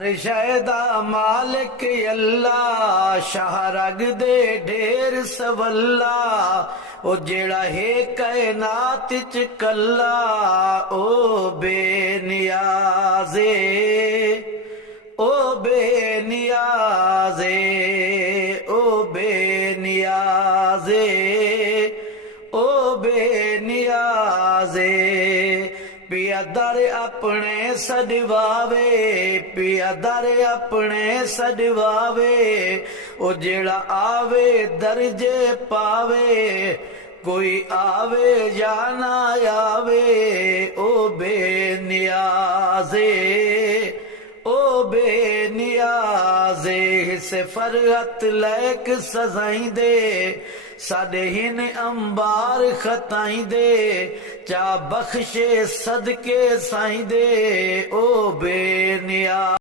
शैदा मालिक अल्लाह शाहरग दे ढेर सवल्ला ओ जेड़ा है कायनात च कल्ला ओ बेनियाज़े ओ बेनियाज़े ओ बेनियाज़े ओ बेनियाज़े पिया दर अपने सडवावे पिया दर अपने सडवावे ओ जेड़ा आवे दर्जे पावे कोई आवे या ना आवे ओ बेनियाज़े ओ बेनियाज़े से फरहत लैक सजाई दे साडे हिन अंबार खताई दे चा बख्शे सदके साई दे ओ बेनिया।